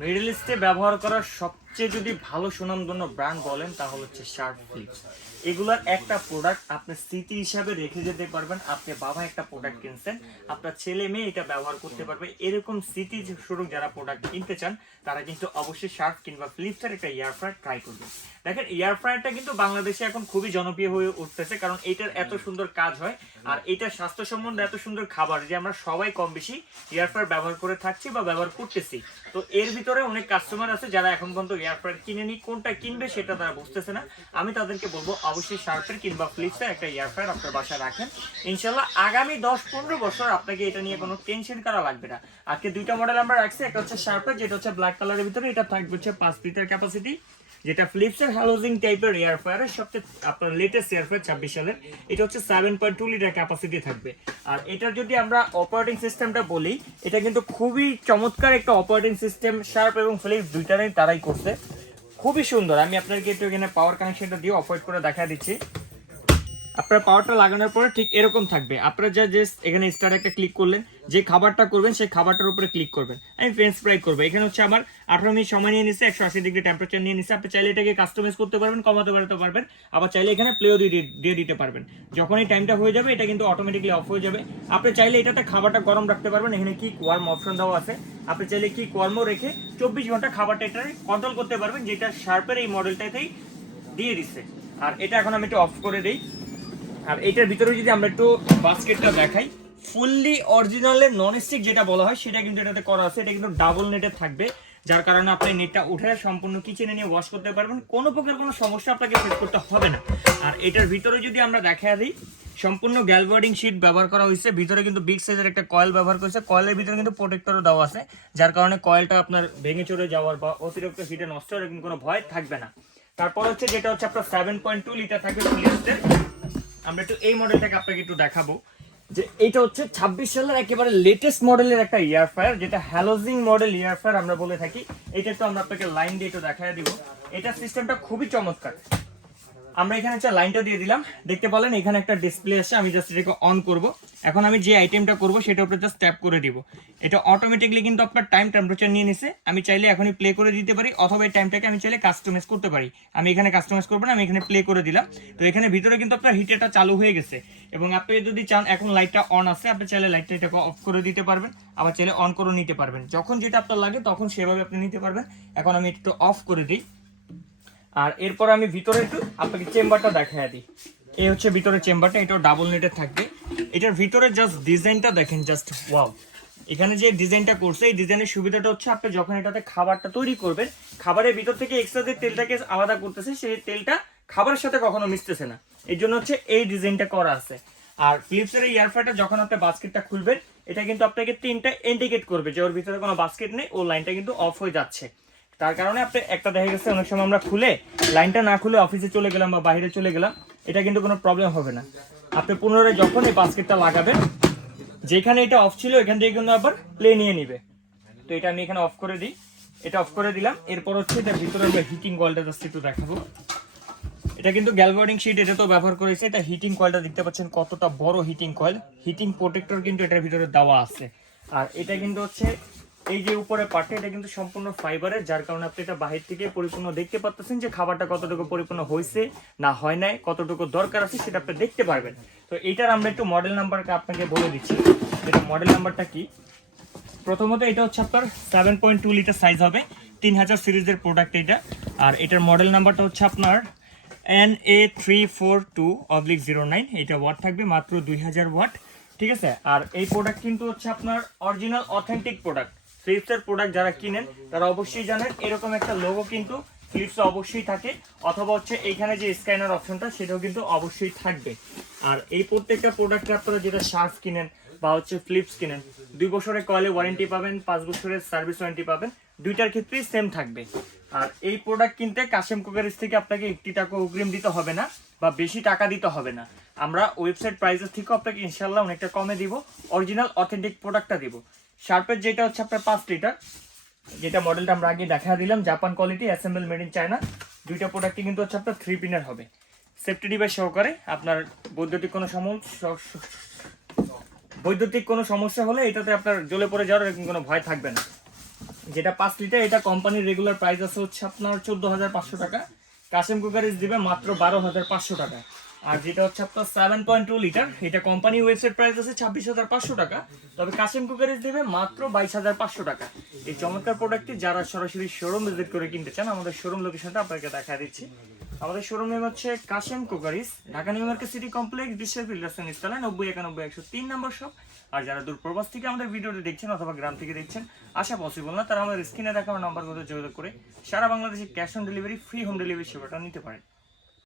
Middle ইস্টে ব্যবহার করার সবচেয়ে যদি ভালো সুনামধন্য ব্র্যান্ড বলেন তাহলে হচ্ছে শার্প ফিলিপস। এগুলার একটা প্রোডাক্ট আপনি স্মৃতি হিসাবে রেখে যেতে পারবেন। আপনি বাবা একটা প্রোডাক্ট কিনছেন, আপনার ছেলে মেয়ে এটা ব্যবহার করতে পারবে, এরকম স্মৃতি স্বরূপ যারা প্রোডাক্ট কিনতে চান তারা কিন্তু অবশ্যই শার্প কিংবা ফিলিপসের একটা এয়ার ফ্রায়ার ট্রাই করবেন। দেখেন এয়ার ফ্রায়ারটা কিন্তু বাংলাদেশে এখন খুবই জনপ্রিয় হয়ে উঠতেছে, কারণ এটার এত সুন্দর কাজ হয় আর এটা স্বাস্থ্য সম্বন্ধে এত সুন্দর খাবার যে আমরা সবাই কম বেশি এয়ার ফ্রায়ার ব্যবহার করে থাকছি বা ব্যবহার করতেছি। তো এর ভিতরে অনেক কাস্টমার আছে যারা এখন পর্যন্ত এয়ার ফ্রায়ার কিনেনি, কোনটা কিনবে সেটা তারা বুঝতেছে না। আমি তাদেরকে বলবো অবশ্যই শার্পের কিংবা ফিলিপসের একটা এয়ার ফ্রায়ার আপনার বাসায় রাখেন। ইনশাল্লাহ আগামী 10-15 বছর আপনাকে এটা নিয়ে কোনো টেনশন করা লাগবে না। আজকে দুইটা মডেল আমরা রাখছি, একটা হচ্ছে শার্পের যেটা হচ্ছে ব্ল্যাক কালারের ভিতরে, এটা থাকবে হচ্ছে 5 লিটার ক্যাপাসিটি, যেটা ফিলিপসের হ্যালোজিং টাইপের এয়ার ফ্রায়ারের সবচেয়ে আপনার লেটেস্ট এয়ার ফ্রায়ার 26 সালের। এটা হচ্ছে 7.2 লিটার ক্যাপাসিটি থাকবে। আর এটার যদি আমরা অপারেটিং সিস্টেমটা বলি, এটা কিন্তু খুবই চমৎকার একটা অপারেটিং সিস্টেম। শার্প এবং ফিলিপস দুইটারই তারাই করছে, খুবই সুন্দর। আমি আপনাকে একটু এখানে পাওয়ার কানেকশনটা দিয়ে অপারেট করে দেখা দিচ্ছি। আপনার পাওয়ারটা লাগানোর পরে ঠিক এরকম থাকবে। আপনারা জাস্ট এখানে স্টার একটা ক্লিক করলেন, যে খাবারটা করবেন সেই খাবারটার উপরে ক্লিক করবেন। আমি ফ্রেঞ্চ ফ্রাই করবো, এখানে হচ্ছে আমার 18 মিনিট সময় নিয়ে নিচ্ছে, 180 ডিগ্রি টেম্পারেচার নিয়ে নিচ্ছে। আপনি চাইলে এটাকে কাস্টমাইজ করতে পারবেন, কমাতে বাড়াতে পারবেন, আবার চাইলে এখানে প্লেও দিয়ে দিতে পারবেন। যখন এই টাইমটা হয়ে যাবে এটা কিন্তু অটোমেটিকলি অফ হয়ে যাবে। আপনি চাইলে এটাতে খাবারটা গরম রাখতে পারবেন, এখানে কি ওয়ার্ম অপশন দেওয়া আছে। আপনি চাইলে কি ওয়ার্মও রেখে 24 ঘন্টা খাবারটা এটা কন্ট্রোল করতে পারবেন, যেটা শার্পের এই মডেলটাতেই দিয়ে দিচ্ছে। আর এটা এখন আমি একটু অফ করে দিই। আর এটার ভিতরে যদি আমরা একটু বাস্কেটটা দেখাই, ফুললি অরিজিনালের নন স্টিক যেটা বলা হয় সেটা কিন্তু এটাতে করা আছে। এটা কিন্তু ডাবল নেটে থাকবে, যার কারণে আপনি নেটটা উঠে সম্পূর্ণ কিচেনে নিয়ে ওয়াশ করতে পারবেন, কোনো প্রকার কোনো সমস্যা আপনাকে ফেস করতে হবে না। আর এটার ভিতরে যদি আমরা দেখা দিই, সম্পূর্ণ গ্যালভার্ডিং শীট ব্যবহার করা হয়েছে। ভিতরে কিন্তু বিগ সাইজের একটা কয়েল ব্যবহার করেছে, কয়েলের ভিতরে কিন্তু প্রোটেক্টরও দেওয়া আছে, যার কারণে কয়েলটা আপনার ভেঙে চড়ে যাওয়ার বা অতিরিক্ত হিটে নষ্ট হওয়ার এরকম কোনো ভয় থাকবে না। তারপর হচ্ছে যেটা হচ্ছে আপনার 7.2 লিটার থাকবে ফিলিপসের। আমরা একটু এই মডেলটাকে আপনাকে একটু দেখাবো, যে এইটা হচ্ছে 26 সালের একেবারে লেটেস্ট মডেলের একটা এয়ার ফ্রায়ার, যেটা হ্যালোজিং মডেল এয়ার ফ্রায়ার আমরা বলে থাকি। এটা তো আমরা আপনাকে লাইন দিয়ে একটু দেখায় দিব। এটা সিস্টেমটা খুবই চমৎকার। আমরা এখানে হচ্ছে লাইনটা দিয়ে দিলাম, দেখতে পেলেন এখানে একটা ডিসপ্লে আসছে। আমি জাস্ট এটাকে অন করব। এখন আমি যে আইটেমটা করব সেটার উপরে জাস্ট ট্যাপ করে দিব। এটা অটোমেটিকলি কিন্তু আপনার টাইম টেম্পারেচার নিয়ে নিছে। আমি চাইলে এখনই প্লে করে দিতে পারি, অথবা এই টাইমটাকে আমি চাইলে কাস্টমাইজ করতে পারি। আমি এখানে কাস্টমাইজ করবো না, আমি এখানে প্লে করে দিলাম। তো এখানে ভিতরে কিন্তু আপনার হিটারটা চালু হয়ে গেছে, এবং আপনি যদি চান এখন লাইটটা অন আছে, আপনি চাইলে লাইটটা এটাকে অফ করে দিতে পারবেন, আবার চাইলে অন করে নিতে পারবেন। যখন যেটা আপনার লাগে তখন সেভাবে আপনি নিতে পারবেন। এখন আমি একটু অফ করে দিই। আর এরপর আমি ভিতরে একটু আপনাকে চেম্বারটা দেখায় দিই। এই হচ্ছে ভিতরে চেম্বারটা, এটাও ডাবল নেটের থাকবে। এটার ভিতরে জাস্ট ডিজাইনটা দেখেন, জাস্ট ওয়াও। এখানে যে ডিজাইনটা করছে, এই ডিজাইনের সুবিধাটা হচ্ছে আপনি যখন এটাতে খাবারটা তৈরি করবেন, খাবারের ভিতর থেকে এক্সট্রা যে তেলটাকে আলাদা করতেছে, সেই তেলটা খাবারের সাথে কখনো মিশতেছে না। এই জন্য হচ্ছে এই ডিজাইনটা করা আছে। আর ফিলিপসের এই এয়ার ফ্রায়ারটা যখন আপনি বাস্কেটটা খুলবেন, এটা কিন্তু আপনাকে 3টা ইন্ডিকেট করবে যে ওর ভিতরে কোনো বাস্কেট নেই, ও লাইনটা কিন্তু অফ হয়ে যাচ্ছে। তার কারণে আপনি একটা দেখা গেছে অনেক সময় আমরা খুলে লাইনটা না খুলে অফিসে চলে গেলাম বা বাইরে চলে গেলাম, এটা কিন্তু কোনো প্রবলেম হবে না। আপনি পুনরায় যখন এই বাস্কেটটা লাগাবেন, যেখানে এটা অফ ছিল এখান থেকে কিন্তু আবার প্লে নিয়ে নিবে। তো এটা আমি এখানে অফ করে দিই, এটা অফ করে দিলাম। এরপর হচ্ছে এটার ভিতরে আমরা হিটিং কয়েলটা জাস্ট একটু দেখাবো। এটা কিন্তু গ্যালভার্ডিং শীট, এটা তো ব্যবহার করেছে। এটা হিটিং কয়েলটা দেখতে পাচ্ছেন কতটা বড় হিটিং কয়েল, হিটিং প্রোটেক্টর কিন্তু এটার ভিতরে দেওয়া আছে। আর এটা কিন্তু হচ্ছে এই যে উপরে পার্টটা, এটা কিন্তু সম্পূর্ণ ফাইবারের, যার কারণে আপনি এটা বাহির থেকে পরিপূর্ণ দেখতে পাচ্ছেন যে খাবারটা কতটুকু পরিপূর্ণ হয়েছে না হয় নাই, কতটুকু দরকার আছে সেটা আপনি দেখতে পারবেন। তো এইটার আমরা একটু মডেল নাম্বারটা আপনাকে বলে দিচ্ছি। এটা মডেল নাম্বারটা কি, প্রথমত এটা হচ্ছে আপনার 7.2 লিটার সাইজ হবে, 3000 সিরিজের প্রোডাক্ট এটা। আর এটার মডেল নাম্বারটা হচ্ছে আপনার NA342/09। এটা ওয়াট থাকবে মাত্র 2000 ওয়াট, ঠিক আছে। আর এই প্রোডাক্ট কিন্তু হচ্ছে আপনার অরিজিনাল অথেন্টিক প্রোডাক্ট। ফিলিপসের প্রোডাক্ট যারা কিনেন তারা অবশ্যই জানেন এরকম একটা লোগো কিন্তু ফিলিপসে অবশ্যই থাকে, অথবা হচ্ছে এইখানে যে স্ক্যানার অপশনটা সেটাও কিন্তু অবশ্যই থাকবে। আর এই প্রত্যেকটা প্রোডাক্টে আপনারা যেটা শার্প কিনেন বা হচ্ছে ফিলিপস কিনেন, 2 বছরের কয়েলে ওয়ারেন্টি পাবেন, 5 বছরের সার্ভিস ওয়ারেন্টি পাবেন, দুইটার ক্ষেত্রেই সেম থাকবে। আর এই প্রোডাক্ট কিনতে কাশেম কুকারিজ থেকে আপনাকে 1 টাকা অগ্রিম দিতে হবে না বা বেশি টাকা দিতে হবে না। আমরা ওয়েবসাইট প্রাইসের থেকেও আপনাকে ইনশাল্লাহ অনেকটা কমে দিব, অরিজিনাল অথেন্টিক প্রোডাক্টটা দিব। শার্পের যেটা হচ্ছে আপনার 5 লিটার, যেটা মডেলটা আমরা আগে দেখা দিলাম, Japan quality, assemble made in China. দুইটা প্রোডাক্টই কিন্তু হচ্ছে আপনার 3 পিনের হবে, সেফটি ডিভাইস সহকারে। আপনার বৈদ্যুতিক কোনো সমস্যা হলে এটাতে আপনার জ্বলে পড়ে যাওয়ার এরকম কোনো ভয় থাকবে না। যেটা 5 লিটার, এটা কোম্পানির রেগুলার প্রাইস আছে হচ্ছে আপনার 14,500 টাকা। কাশেম কুকারিজ দিবে মাত্র 12,500 টাকা। আর যেটা হচ্ছে আপনার 7.2 লিটার, এটা কোম্পানি ওয়েবসাইট প্রাইস আছে 26,500 টাকা, তবে কাশেম কুকারিজ দিবে মাত্র 22,500 টাকা। এই চমৎকার প্রোডাক্টটি যারা সরাসরি শোরুম ভিজিট করে কিনতে চান, আমাদের শোরুম লোকেশনটা আপনাকে দেখা দিচ্ছি। আমাদের শোরুম নেম হচ্ছে Kashem cookeries, Dhaka new market city complex, বিশ্বের ফিল্ডার্সন ইস্তালা 9091 103 নম্বর শপ। আর যারা দূর প্রবাস থেকে আমাদের ভিডিওটি দেখছেন অথবা গ্রাম থেকে দেখছেন, আসা পসিবল না, তারা আমাদের স্ক্রিনে দেখা নাম্বারগুলো যোগাযোগ করে সারা বাংলাদেশে cash on delivery, free home delivery সেবাটা নিতে পারেন।